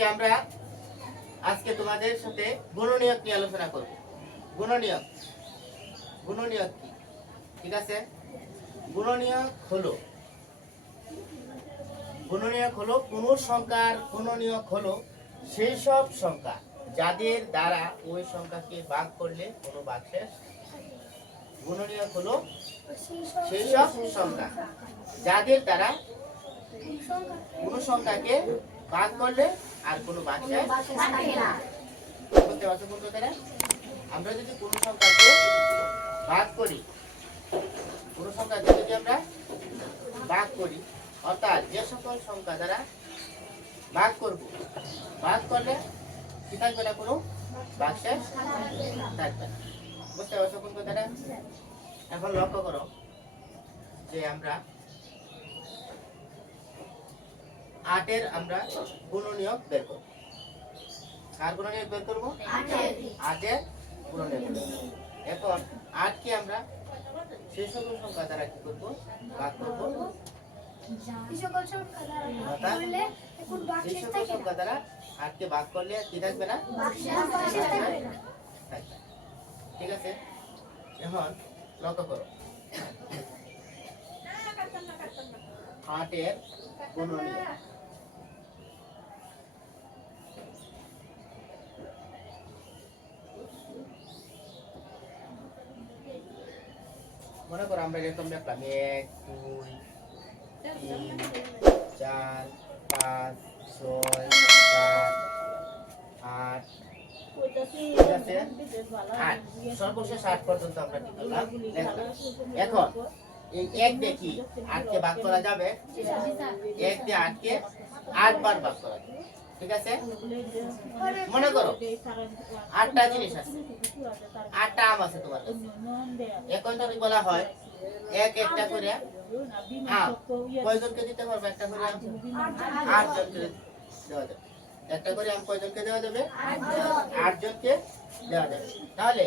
আজকে আমরা তোমাদের সাথে গুণনীয়ক নিয়ে আলোচনা করব। গুণনীয়ক কি? ঠিক আছে, গুণনীয়ক হলো কোন সংখ্যার গুণনীয়ক হলো সেই সব সংখ্যা যাদের দ্বারা ওই সংখ্যাকে ভাগ করলে কোনো ভাগশেষ। গুণনীয়ক হলো সেই সব সংখ্যা যাদের দ্বারা কোন সংখ্যাকে ভাগ করলে আর কোনো ভাগশেষ থাকে না। বুঝতে পারছো কোন কথাটা? আমরা যদি কোনো সংখ্যাকে ভাগ করি, অর্থাৎ যে সকল সংখ্যা দ্বারা ভাগ করলে কি থাকবে না, কোনো ভাগশেষ থাকবে না। বুঝতে পারছো কোন কথাটা? এখন লক্ষ্য করো যে আমরা 8 আমরা গুণনীয়ক বের করব। কার গুণনীয়ক বের করব? 8 গুণনীয়ক। এখন 8 কে আমরা সেই সকল সংখ্যা দ্বারা কি করব? ভাগ করব। সেই সকল সংখ্যা দ্বারা 8 কে ভাগ করলে কি থাকবে না? ভাগশেষ থাকবে না। ঠিক আছে, এখন লক্ষ্য করো 8 এর গুণনীয়ক। মনে করো আমরা এরকম লিখলাম 1 2 3 4 5 6 7 8। ঠিক আছে, 8 সর্বশেষ 8 পর্যন্ত আমরা কি করলাম? এখন এই 1 দিয়ে কি 8 কে ভাগ করা যাবে? 1 দিয়ে 8 কে 8 বার ভাগ করা যাবে। ঠিক আছে, মনে করো 8টা জিনিস আছে, 8টা আম আছে তোমার কাছে। এখন যদি বলা হয় একটা করে আম, কয়জনকে দিতে পারবে? একটা করে আম 8 জনকে দেওয়া যাবে। একটা করে আম কয়জনকে দেওয়া যাবে? 8 জনকে দেওয়া যাবে। তাহলে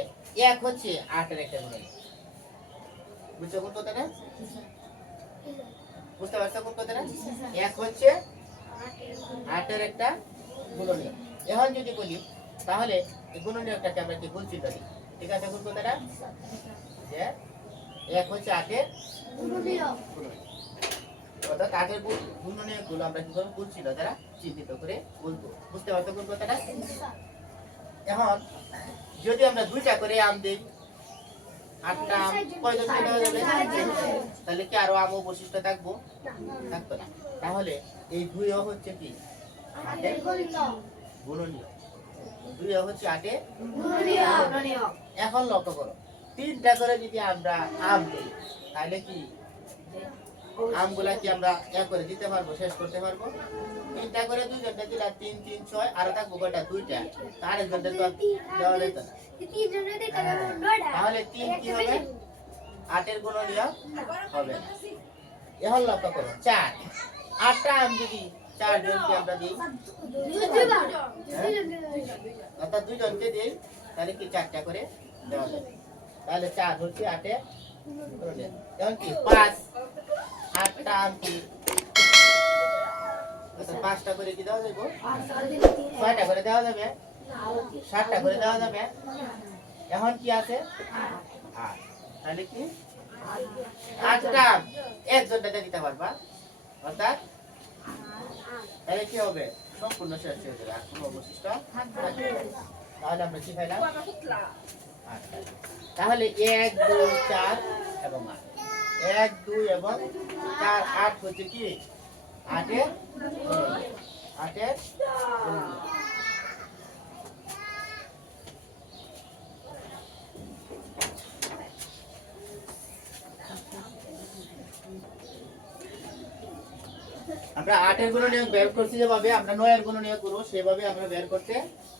1 হচ্ছে 8 এর একটা গুণনীয়ক। বুঝছো কোন কথাটা? বুঝতে পারছো কোন কথাটা? 1 হচ্ছে 8 এর একটা গুণনীয়ক। এখন যদি বলি তাহলে এই গুণনীয়কটাকে আমরা কি গুণ চিহ্ন দিই। ঠিক আছে কোন কথাটা? যে 1 হচ্ছে 8 এর গুণনীয়ক। অর্থাৎ 8 এর গুণনীয়কগুলো আমরা কি করব? গুণ চিহ্ন দ্বারা চিহ্নিত করে বলবো। বুঝতে পারছো কোন কথাটা? এখন যদি আমরা 2টা করে আম দেই, 8টা আম কয়জনকে দেওয়া যাবে? তাহলে কি আরো আম অবশিষ্ট থাকবো? থাকতো না। তাহলে এই 2 হচ্ছে কি 8 এর গুণনীয়ক। 2 হচ্ছে 8 এর গুণনীয়ক। এখন লক্ষ্য করো 3টা করে যদি আমরা আম দিই তাহলে কি আমগুলা কি আমরা এক করে দিতে পারবো, শেষ করতে পারবো? 3টা করে 2 জনকে দিলা 3 3 6 আর থাকবো কয়টা? 2টা। তার একজনকে তো দেওয়া যেত না। তাহলে 3 কি হবে? 8 এর গুণনীয়ক হবে না। এখন লক্ষ্য করো 4, 8টা আম যদি 4 জনকে আমরা দিই, অর্থাৎ 2 জনকে দিই, তাহলে কি 4টা করে দেওয়া যাবে। তাহলে 4 হচ্ছে 8 এর গুণনীয়ক। এখন কি 5, 8টা আম কি 5টা করে কি দেওয়া যাবে? 6টা করে দেওয়া যাবে, 7টা করে দেওয়া যাবে। এখন কি আছে? 8। তাহলে কি 8টা একজনটাকে দিতে পারবা, অর্থাৎ তাহলে কি হবে? সম্পূর্ণ শেষ হয়ে যাবে, আর কোনো অবশিষ্ট থাকবে না। তাহলে আমরা কি পাইলাম? 8। তাহলে 1 2 4 এবং 8, 1 2 এবং 4 8 হচ্ছে কি 8 এর গুণনীয়ক। 8 এর গুণনীয়ক। আমরা 8 এর গুণনীয়ক বের করছি যেভাবে, আমরা 9 এর গুণনীয়ক করব সেভাবে আমরা বের করতে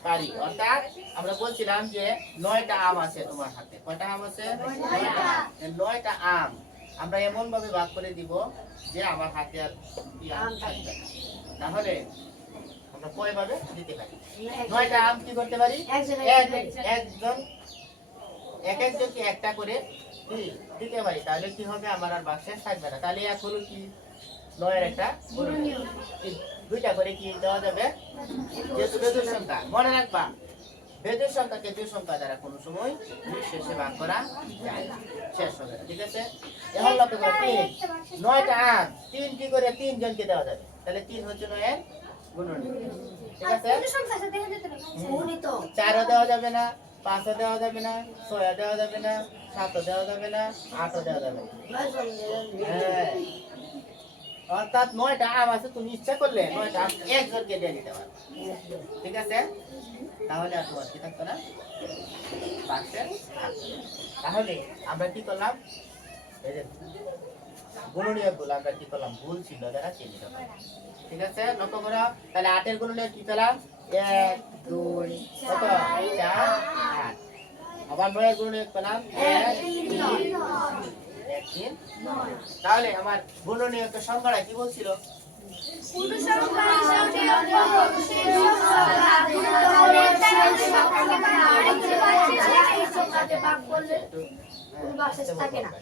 পারি। অর্থাৎ আমরা বলছিলাম যে 9টা আম আছে তোমার হাতে। কয়টা আম আছে? 9টা। 9টা আম আমরা এমন ভাবে ভাগ করে দিব যে আমার হাতে আর কি আম থাকবে না। তাহলে আমরা কয়ভাবে দিতে পারি? 9টা আম কি করতে পারি? একজনকে একটা করে দিতে পারি। তাহলে কি হবে? আমার আর ভাগশেষ থাকবে না। তাহলে 1 হলো কি নয়ের একটা গুণনীয়ক। দুইটা করে কি দেওয়া যাবে? যেহেতু বেজোড় সংখ্যা, মনে রাখবা বেজোড় সংখ্যাকে দুই সংখ্যা দ্বারা কোনো সময় শেষে ভাগ করা যায় না, শেষ হবে না, ঠিক আছে? এখন লক্ষ্য করো 3 9টা আম 3 কি করে 3 জনকে দেওয়া যাবে, তাহলে 3 হচ্ছে 9 এর গুণনীয়ক, ঠিক আছে? 4 দেওয়া যাবে না, 5 দেওয়া যাবে না, 6 দেওয়া যাবে না, 7 দেওয়া যাবে না, 8 দেওয়া যাবে না। হ্যাঁ, অর্থাৎ 9টা আম আছে, তুমি ইচ্ছা করলে 9টা আম একজনকে দিয়ে দিতে পারো, ঠিক আছে? তাহলে আর তোমার কি থাকতো না, পাশের থাকতো না। তাহলে আমরা কি করলাম, এই যে গুণনীয়ক গুলো আমরা কি করলাম, ভুল ছিল যারা চিহ্নিত করলাম, ঠিক আছে? লক্ষ্য করো, তাহলে 8 এর গুণনীয়ক কি পেলাম, 1 2 কত 4 8। আবার 9 এর গুণনীয়ক পেলাম 1 3 9। তাহলে আমার গুণনীয়কের সংখ্যাটা কি বলছিল,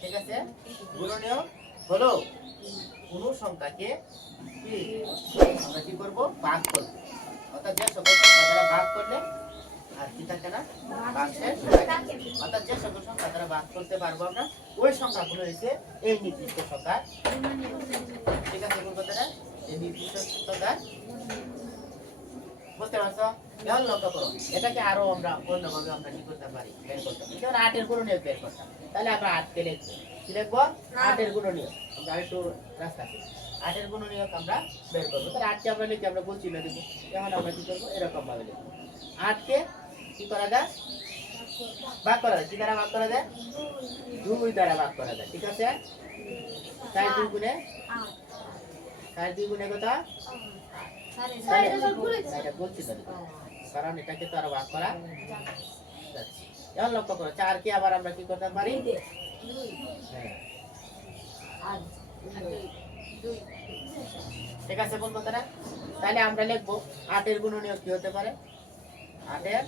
ঠিক আছে? গুণনীয়ক হলো কোন সংখ্যাকে কি আমরা কি করব, ভাগ করব, অর্থাৎ যে সকল সংখ্যা দ্বারা ভাগ করলে আর কি থাকে না, ভাগশেষ থাকে। অর্থাৎ যে সকল সংখ্যা দ্বারা ভাগ করতে পারবো আমরা, ওই সংখ্যাগুলো হচ্ছে এই নির্দিষ্ট সংখ্যা, ঠিক আছে? কোন কথাটা, এই নির্দিষ্ট সংখ্যা, বুঝতে পারছো? এখন লক্ষ্য করো, এটাকে আরো আমরা অন্যভাবে আমরা কি করতে পারি, বের করতে পারি। যেমন 8 এর গুণনীয়ক বের করতাম, তাহলে আমরা 8 কে লিখবো, কি লিখবো, 8 এর গুণনীয়ক। আমরা একটু রাস্তা আছে, 8 এর গুণনীয়ক আমরা বের করবো, তাহলে 8 কে আমরা লিখে আমরা বলছি না দেবো, এখন আমরা কি করবো, এরকম ভাবে লিখবো। 8 কে কি করা যায়, ভাগ করা যায়, কি দ্বারা ভাগ করা যায়, 2 দ্বারা ভাগ করা যায়, ঠিক আছে? 4 2 গুণে 4 2 গুণে কত, এটা বলছি তো, কারণ এটাকে তো আরো ভাগ করা যাচ্ছে। এখন লক্ষ্য করো, 4 কে আবার আমরা কি করতে পারি, হ্যাঁ, ঠিক আছে বলবো তারা। তাহলে আমরা লিখবো 8 এর গুণনীয়ক কি হতে পারে, 8 এর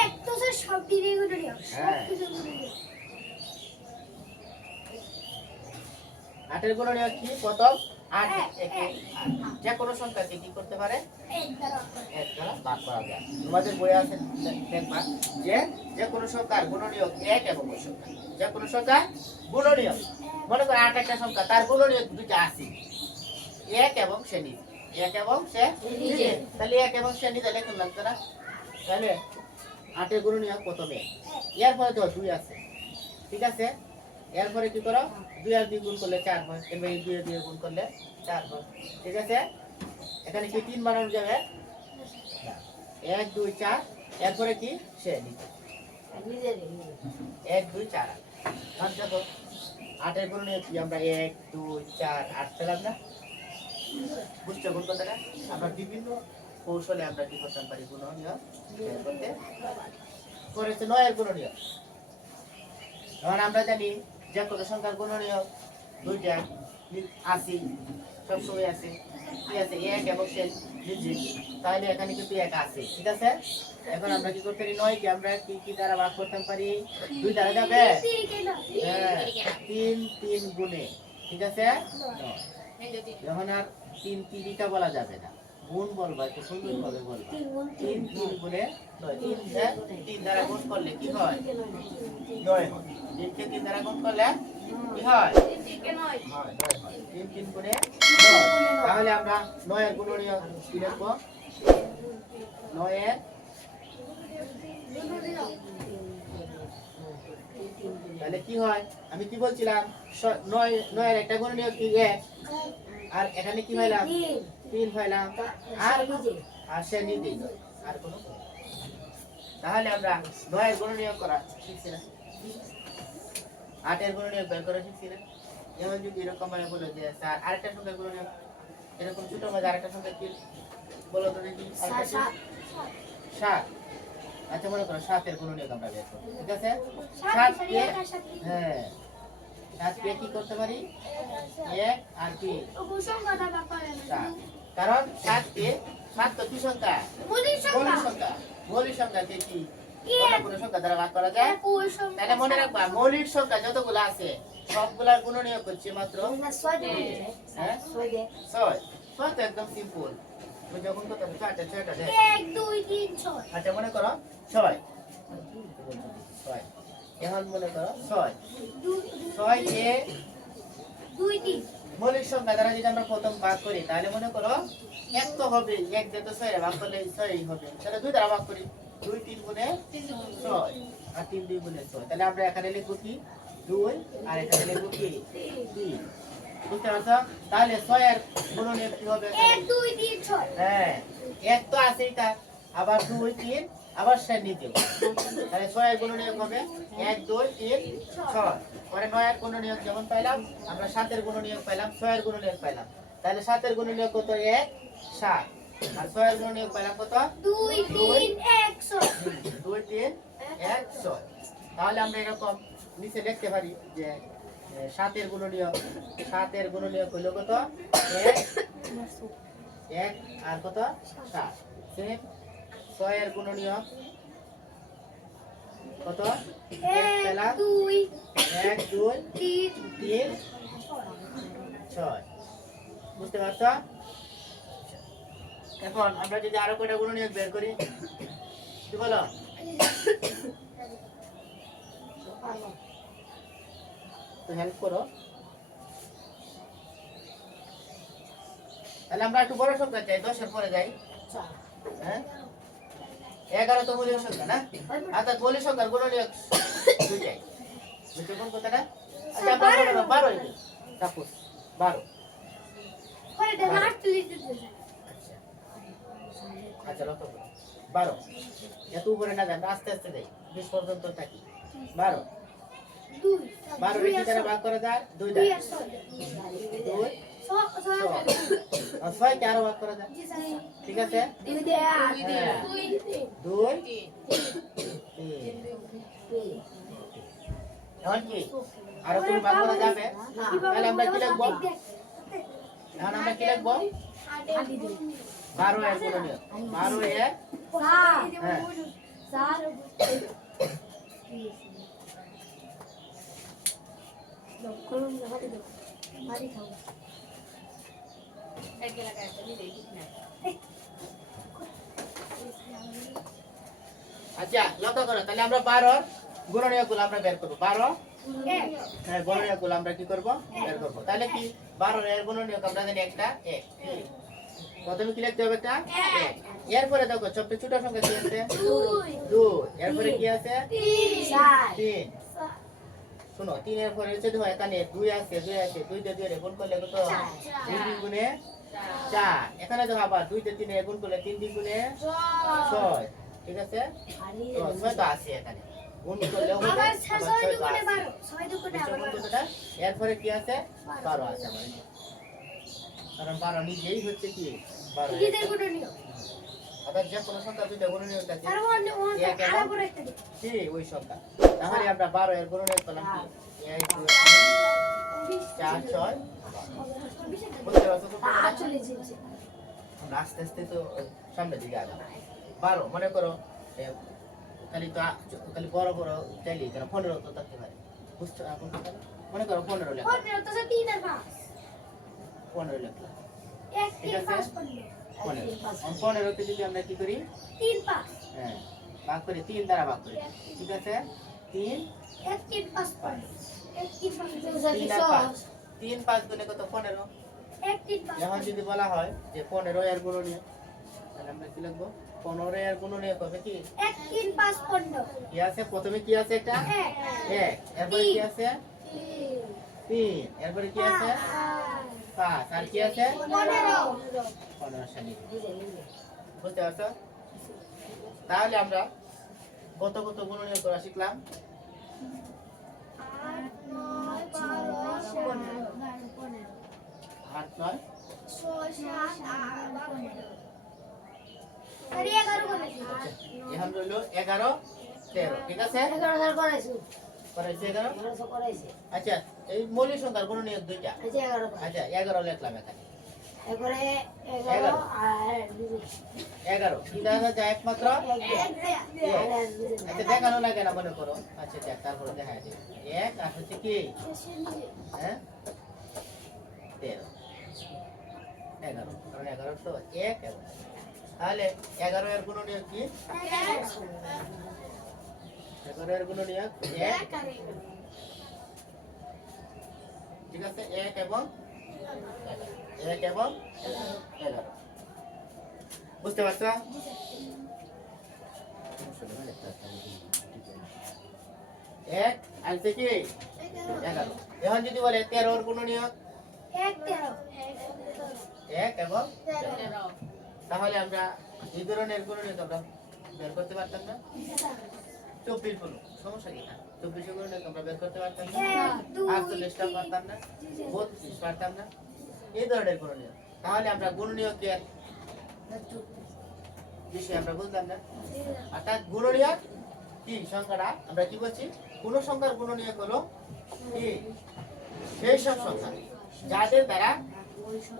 এক তো স্যার সব দিকে গুণনীয়ক, সব কিছু গুণনীয়ক। 8 এর গুণনীয়ক কি, প্রথম 8 একে যে কোনো সংখ্যাকে কি করতে পারে, এক দ্বারা এক দ্বারা ভাগ করা যায়। তোমাদের বইয়ে আছে দেখবা যে যে কোনো সংখ্যার গুণনীয়ক 1 এবং ওই সংখ্যা, যে কোনো সংখ্যার গুণনীয়ক, মনে করো 8 একটা সংখ্যা, তার গুণনীয়ক দুইটা আছে, 1 এবং সে নিজে, 1 এবং সে নিজে, তাহলে 1 এবং সে নিজে লিখে লাগতো না, তাহলে 8 এর গুণনীয়ক প্রথমে, এরপরে তো 2 আছে, ঠিক আছে? এরপরে কি করো, 2 আর 2 গুণ করলে 4 হয়, এবারে 2 আর 2 গুণ করলে 4 হয়, ঠিক আছে? এখানে কি 3 বানানো যাবে, 1 2 4, এরপরে কি সে নিজে, 1 2 4 8। দেখো 8 এর গুণনীয়ক কি, আমরা 1 2 4 8 পেলাম না, বুঝছো কোন কথাটা? আমরা বিভিন্ন কৌশলে আমরা কি করতে পারি, গুণনীয়ক বের করতে পারি। পরেছে 9 এর গুণনীয়ক। এখন আমরা জানি যে কোনো সংখ্যার গুণনীয়ক দুইটা আছে, সবসময় আছে, ঠিক আছে? 1 এবং সে নিজে, তাহলে এখানে কিন্তু 1 আছে, ঠিক আছে? এখন আমরা কি করতে পারি, 9 কে আমরা কি কি দ্বারা ভাগ করতে পারি, 2 দ্বারা যাবে, হ্যাঁ, 3 3 গুণে, ঠিক আছে? যখন আর 3 3টা বলা যাবে না, গুণ বলবা, একটু সুন্দর ভাবে বলবা, 3 3 গুণে 9, 3 দ্বারা গুণ করলে কি হয়, 9 হয়। 3 কে 3 দ্বারা গুণ করলে কি হয়, 9 হয়, 3 3 গুণে 9। তাহলে আমরা 9 এর গুণনীয়ক কি লিখব, 9 এর তাহলে কি হয়, আমি কি বলছিলাম, 9 এর একটা গুণনীয়ক কি 1, আর এখানে কি হইলাম 3 হইলাম, আর সে নিজেই নয়, আর কোনো। তাহলে আমরা 9 এর গুণনীয়ক করা শিখছি না, 8 এর গুণনীয়ক বের করা শিখছি না। যেমন যদি এরকম ভাবে বলে যে স্যার আরেকটা সংখ্যার গুণনীয়ক, এরকম ছোট মাঝে আরেকটা সংখ্যা কি বলো তো দেখি, 7। আচ্ছা মনে করো 7 এর গুণনীয়ক আমরা বের করব, ঠিক আছে? 7 কে, হ্যাঁ, 7 কে কি করতে পারি, 1 আর কি, কারণ 7 কে, 7 তো কি সংখ্যা, মৌলিক সংখ্যা, মৌলিক সংখ্যাকে কি কোনো সংখ্যা দ্বারা ভাগ করা যায়, তাহলে মনে রাখবা মৌলিক সংখ্যা যতগুলো আছে সবগুলার গুণনীয়ক হচ্ছে মাত্র হ্যাঁ 6 6 তো একদম সিম্পল তুমি যখন কত 6টা 6টা দেখ 1 2 3 6 আচ্ছা মনে করো 6 6 এখন মনে করো 6 6 এ 2 3 মৌলিক সংখ্যা দ্বারা যদি আমরা প্রথম ভাগ করি তাহলে মনে করো এক তো হবে এক দিয়ে তো 6 এর ভাগ করলে 6ই হবে তাহলে 2 দ্বারা ভাগ করি 2 3 গুণে 6 আর 3 2 গুণে 6 তাহলে আমরা এখানে লিখব কি 2 আর এখানে লিখব কি 3 বুঝতে পারছো তাহলে 6 এর গুণনীয়ক কি হবে 1 2 3 6 হ্যাঁ এক তো আছেই তার আবার 2 3 আবার 6 নিতে তাহলে 6 এর গুণনীয়ক হবে 1 2 3 6 পরে 9 এর গুণনীয়ক যেমন পাইলাম আমরা 7 এর গুণনীয়ক পাইলাম 6 এর গুণনীয়ক পাইলাম তাহলে 7 এর গুণনীয়ক কত 1 7 আর 6 এর গুণনীয়ক পাইলাম কত 2 3 1 6 2 3 1 6 তাহলে আমরা এরকম নিচে লিখতে পারি যে 7 এর গুণনীয়ক 7 এর গুণনীয়ক হলো কত 1 আর কত 7 সেম 6 এর গুণনীয়ক কত 1 পেলাম 2 1 2 3 3 6 বুঝতে পারছো এখন আমরা যদি আরো কয়টা গুণনীয়ক বের করি কি বলো তো হেল্প করো তাহলে আমরা একটু বড় সংখ্যা চাই 10 এর পরে যাই হ্যাঁ 11 তো মৌলিক সংখ্যা না অর্থাৎ মৌলিক সংখ্যার গুণনীয়ক 2 চাই বুঝতে কোন কথাটা আচ্ছা আমরা 12 হইবে সাপোজ 12 পরে এটা রাত লিখতে দিতে আচ্ছা আচ্ছা লক্ষ্য করো 12 এত উপরে না যান আস্তে আস্তে যাই 20 পর্যন্ত থাকি 12 2 12 রে কি দ্বারা ভাগ করে যায় 2 2 দ্বারা আর 6 2 আর 6 কে আরো ভাগ করে যায় ঠিক আছে 2 দে আর 2 এখন কি আরো কোন ভাগ করা যাবে তাহলে আমরা কি লিখব এখন আমরা কি লিখব 12 এর গুণনীয়ক 12 এর হ্যাঁ 7 আচ্ছা লক্ষ্য করো তাহলে আমরা 12 এর গুণনীয়কগুলো আমরা বের করব 12 হ্যাঁ গুণনীয়কগুলো আমরা কি করব বের করব তাহলে কি 12 এর গুণনীয়ক আমরা জানি একটা 1 প্রথমে কি লিখতে হবে একটা 1 এরপরে দেখো সবচেয়ে ছোট সংখ্যা কি আছে 2 এরপরে কি আছে 3 শুনো 3 এর পরে যদি হয় এখানে 2 আছে 2 আছে 2 দিয়ে 2 এর গুণ করলে কত 2 গুণে 4 এখানে দেখো আবার 2 দিয়ে 3 এর গুণ করলে 3 গুণে 6 ঠিক আছে তো 6 তো আছে এখানে গুণ করলে হবে আবার 6 6 তো দুগুণে আছে 12 6 দুগুণে আবার 12 এরপরে কি আছে 12 আছে আমার কারণ 12 নিজেই হচ্ছে কি 12 নিজের গুণনীয় অর্থাৎ যে কোনো সংখ্যা দুইটা গুণনীয়ক আছে আর ওখানে আরো বড় একটা দিই কি ওই সংখ্যা তাহলে আমরা 12 এর গুণনীয়ক পেলাম কি 1 2 3 4 6 বুঝতে পারছো তো চলে যাচ্ছে আমরা আস্তে আস্তে তো সামনের দিকে আগাবো 12 মনে করো খালি বড় বড় চাইলে কেন 15 তো থাকতে পারে বুঝছো এখন মনে করো 15 লেখা 15 তো 3 আর 5 15 লেখা 1 3 5 15 15 কে যদি আমরা কি করি 3 5 হ্যাঁ ভাগ করি 3 দ্বারা ভাগ করি ঠিক আছে 3 1 3 5 15 1 3 5 3 5 গুণে কত 15 1 3 5 এখন যদি বলা হয় যে 15 এর গুণনীয়ক তাহলে আমরা কি লিখবো 15 এর গুণনীয়ক হবে কি 1 3 5 15 কি আছে প্রথমে কি আছে এটা 1 এরপরে কি আছে 3 এরপরে কি আছে 5 আর কি আছে 15 সালি বুঝতে পারছো তাহলে আমরা কত কত গুণনীয়ক করা শিখলাম 8 9 12 15 8 9 6 7 8 আরে 11 করে এখন রইলো 11 13 ঠিক আছে 11 হাজার করাইছো করাইছে 11 1100 করাইছে আচ্ছা এই মৌলিক সংখ্যার গুণনীয়ক দুইটা আচ্ছা 11 আচ্ছা 11 লিখলাম এখানে এরপরে 11 11 আর 11 কি দেখা যায় একমাত্র আচ্ছা দেখানো লাগে না মনে করো আচ্ছা দেখ তারপরে দেখা যায় এক আর হচ্ছে কি হ্যাঁ 13 11 কারণ 11 তো এক এবং তাহলে 11 এর গুণনীয়ক কি 11 এর গুণনীয়ক এক ঠিক আছে 1 এবং 11 বুঝতে পারছো এক আর কি 11 এখন যদি বলে 13 এর গুণনীয়ক 1 এবং 13 তাহলে আমরা এই ধরনের গুণনীয়ক আমরা বের করতে পারতাম না 24 গুণ সমস্যা কি না 24 গুণনীয়ক আমরা বের করতে পারতাম না 48টা পারতাম না 32 পারতাম না এই ধরনের গুণনীয়ক তাহলে আমরা গুণনীয়কের বিষয় আমরা বুঝলাম না অর্থাৎ গুণনীয়ক কি সংখ্যাটা আমরা কি বলছি কোন সংখ্যার গুণনীয়ক হলো কি সেই সব সংখ্যা যাদের দ্বারা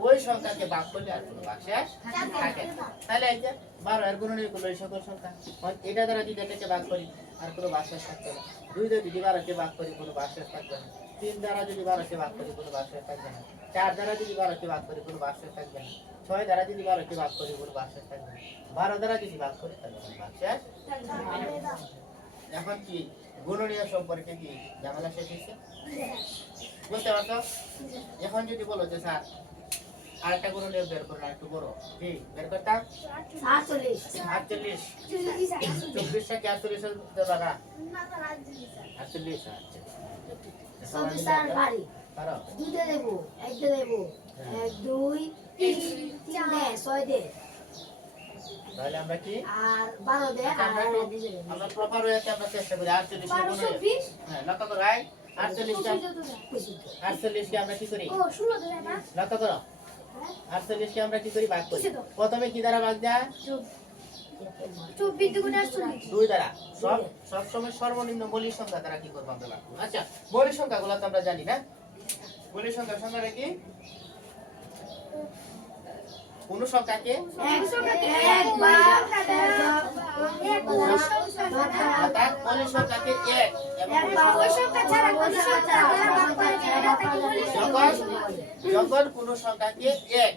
ওই সংখ্যাকে ভাগ করলে আর কোনো ভাগশেষ থাকে না তাহলে এই যে 12 এর গুণনীয়ক হলো এই সকল সংখ্যা এটা দ্বারা যদি এটাকে ভাগ করি আর কোনো ভাগশেষ থাকবে না 2 দ্বারা যদি 12 কে ভাগ করি কোনো ভাগশেষ থাকবে না 3 দ্বারা যদি 12 কে ভাগ করি কোনো ভাগশেষ থাকবে না 4 দ্বারা যদি 12 কে ভাগ করি কোনো ভাগশেষ থাকবে না 6 দ্বারা যদি 12 কে ভাগ করি কোনো ভাগশেষ থাকবে না 12 দ্বারা যদি ভাগ করি তাহলে কোনো ভাগশেষ থাকবে না এখন কি গুণনীয়ক সম্পর্কে কি ঝামেলা শেষ হয়েছে বুঝতে পারছো এখন যদি বলো যে স্যার আরেকটা গুণনীয়ক বের করুন একটু বড় কি বের করতাম 48 48 24 টা কি 48 এর দ্বারা 48 সংসার বাড়ি পারো দুইটা দেব একটা দেব 1 2 3 দে 6 দে তাহলে আমরা কি আর 12 দে আর আমরা প্রপার ওয়েতে আমরা চেষ্টা করি 48 টা গুণনীয়ক হ্যাঁ লক্ষ্য করো ভাই 48 টা 48 কে আমরা কি করি লক্ষ্য করো 48 কে আমরা কি করি ভাগ করি প্রথমে কি দ্বারা ভাগ যায় 24 দুগুণ 48 2 দ্বারা সব সময় সর্বনিম্ন মৌলিক সংখ্যা দ্বারা কি করব আমরা ভাগ করব আচ্ছা মৌলিক সংখ্যাগুলো তো আমরা জানি না মৌলিক সংখ্যাটা কি কোন সংখ্যাকে অর্থাৎ মৌলিক সংখ্যাকে 1 এবং যখন কোন সংখ্যাকে 1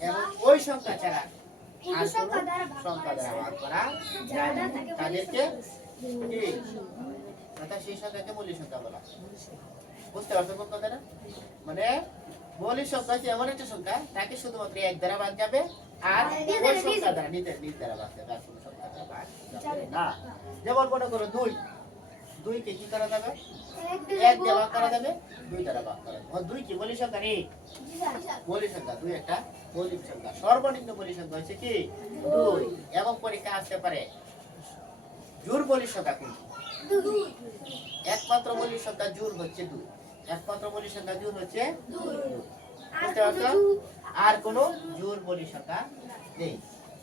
এবং ওই সংখ্যা ছাড়া আর কোন সংখ্যা দ্বারা ভাগ করা যায় না তাদেরকে কি অর্থাৎ সেই সংখ্যাকে মৌলিক সংখ্যা বলা বুঝতে পারছো কোন কথাটা মানে মৌলিক সংখ্যা হচ্ছে এমন একটা সংখ্যা তাকে শুধুমাত্র 1 দ্বারা ভাগ যাবে আর ওই সংখ্যা দ্বারা নিজ দ্বারা ভাগ যাবে আর কোন সংখ্যা দ্বারা ভাগ যাবে না যেমন মনে করো 2 কে কি করা যাবে 1 দিয়ে ভাগ করা যাবে 2 দ্বারা ভাগ করা যাবে 2 কি মৌলিক সংখ্যা নেই মৌলিক সংখ্যা 2 একটা মৌলিক সংখ্যা সর্বনিম্ন মৌলিক সংখ্যা হচ্ছে কি 2 এবং পরীক্ষা আসতে পারে জোড় মৌলিক সংখ্যা কোনটি একমাত্র মৌলিক সংখ্যা জোড় হচ্ছে 2 একমাত্র মৌলিক সংখ্যা জোড় হচ্ছে 2 বুঝতে পারছো আর কোনো জোড় মৌলিক সংখ্যা নেই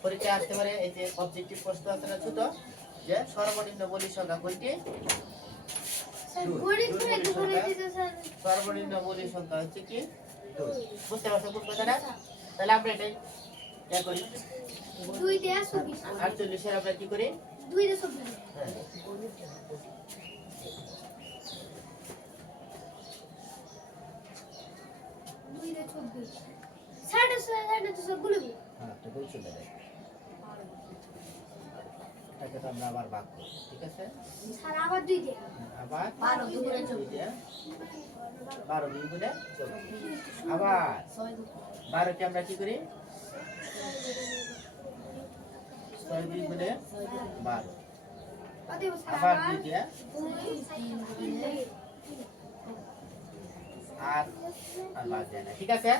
পরীক্ষা আসতে পারে এই যে অবজেক্টিভ প্রশ্ন আছে না ছোট যে সর্বনিম্ন মৌলিক সংখ্যা কোনটি সর্বনিম্ন মৌলিক সংখ্যা হচ্ছে কি 2 বুঝতে পারছো কোন কথাটা তাহলে আমরা এটাই কি করি 2 দিয়ে 24 48 এর আমরা কি করি 2 দিয়ে 24 হ্যাঁ 2 দিয়ে 24 সাড়ে সবগুলো হ্যাঁ তো বলছি না এটাকে তো আমরা আবার ভাগ করি ঠিক আছে স্যার আবার 2 দিয়ে আবার 12 দুগুণে 2 দিয়ে 12 2 গুণে 24 আবার 12 কে আমরা কি করি 6 2 গুণে 12 আবার 2 দিয়ে আর বাদ যায় না ঠিক আছে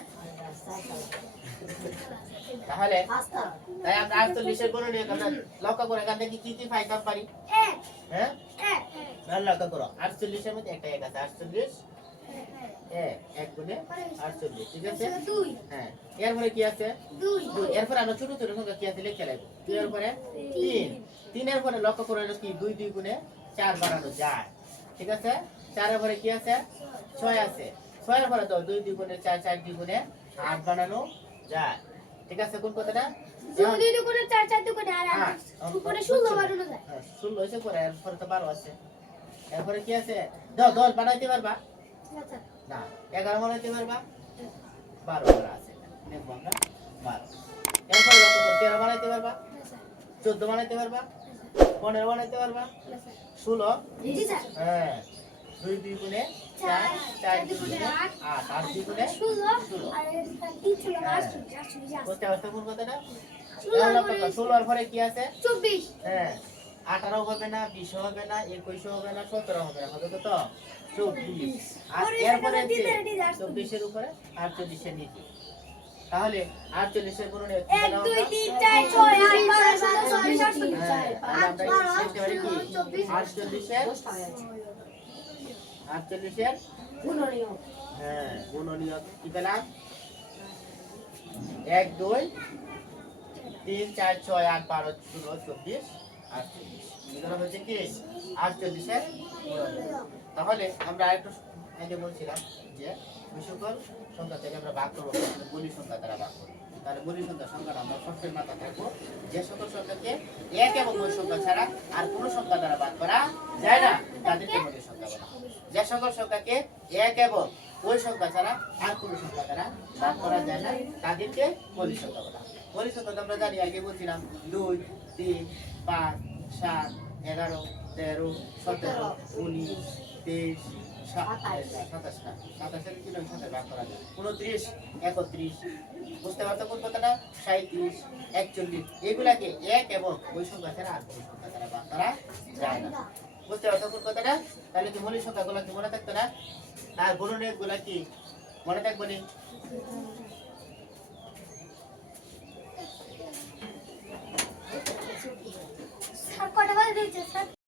তাহলে তাই আমরা 48 এর গুণনীয়ক আমরা লক্ষ্য করে এখান থেকে কি কি পাইতে পারি 1 হ্যাঁ 1 না লক্ষ্য করো 48 এর মধ্যে একটা 1 আছে 48 1 গুণে 48 ঠিক আছে 2 হ্যাঁ এরপরে কি আছে 2 এরপরে আমরা ছোট ছোট সংখ্যা কি আছে লিখে রাখবো 2 এর পরে 3 এর পরে লক্ষ্য করে কি 2 2 গুণে 4 বানানো যায় ঠিক আছে 4 এর পরে কি আছে 6 আছে 6 এর পরে তো 2 2 গুণে 4 4 2 গুণে 8 বানানো যায়। ঠিক আছে কোন কথাটা? যদি দুগুণে 4 4 দুগুণে আর হ্যাঁ, উপরে 16 বানানো যায়। 16 হয়েছে পরে এরপরে তো 12 আছে। এরপরে কি আছে? 10 বানাইতে পারবা? আচ্ছা না। 11 বানাইতে পারবা? 12 করা আছে। দেখবো আমরা 12। এরপরে লক্ষ্য করো 13 বানাইতে পারবা? 14 বানাইতে পারবা? 15 বানাইতে পারবা? 16 জি স্যার হ্যাঁ 2 2 গুণে 4 4 2 গুণে 8 8 2 গুণে 16 আর 3 ছিল হ্যাঁ। 8 বুঝতে পারছো কোন কথাটা? 16 এখন লক্ষ্য করো 16 এর পরে কি আছে? 24 হ্যাঁ 18 হবে না, 20 হবে না, 21 হবে না, 17 হবে না, হবে কত? 24। আর এরপরে আছে 24 এর উপরে 48 এর নিচে। তাহলে 48 এর গুণনে কি 1 পেলাম 2 আমরা? 3 4 6 8 12 16 17 হ্যাঁ, তাহলে আমরা 18 লিখতে পারি কি? 48 এর 48 এর গুণনীয় হ্যাঁ গুণনীয়ক কি পেলাম? 1 2 3 4 6 8 12 16 24 48 এগুলো হচ্ছে কি 48 এর গুণনীয়ক। তাহলে আমরা আরেকটু আগে বলছিলাম যে সকল সংখ্যা থেকে আমরা ভাগ করবো বলি সংখ্যা দ্বারা ভাগ করবো। তাহলে বলি সংখ্যা সংখ্যাটা আমরা সবসময় মাথা থাকবো যে সকল সংখ্যাকে এক এবং ওই সংখ্যা ছাড়া আর কোনো সংখ্যা দ্বারা ভাগ করা যায় না তাদেরকে বলি সংখ্যা বলা হয়। যে সকল সংখ্যাকে এক এবং ওই সংখ্যা ছাড়া আর কোনো সংখ্যা দ্বারা ভাগ করা যায় না তাদেরকে বলি সংখ্যা বলা হয়। বলি সংখ্যা তো আমরা জানি আগে বলছিলাম 2 3 5 7 11 13 17 19 23 27 না 27 কি নয় 27 ভাগ করা যায় 29 31 বুঝতে পারছো কোন কথাটা 37 41 এগুলাকে এক এবং ওই সংখ্যা ছাড়া আর কোনো সংখ্যা দ্বারা ভাগ করা যায় না বুঝতে পারছো কোন কথাটা তাহলে কি মৌলিক সংখ্যাগুলো কি মনে থাকতো না আর গুণনীয়ক গুলা কি মনে থাকবে না স্যার কটা বাজে দিয়েছে স্যার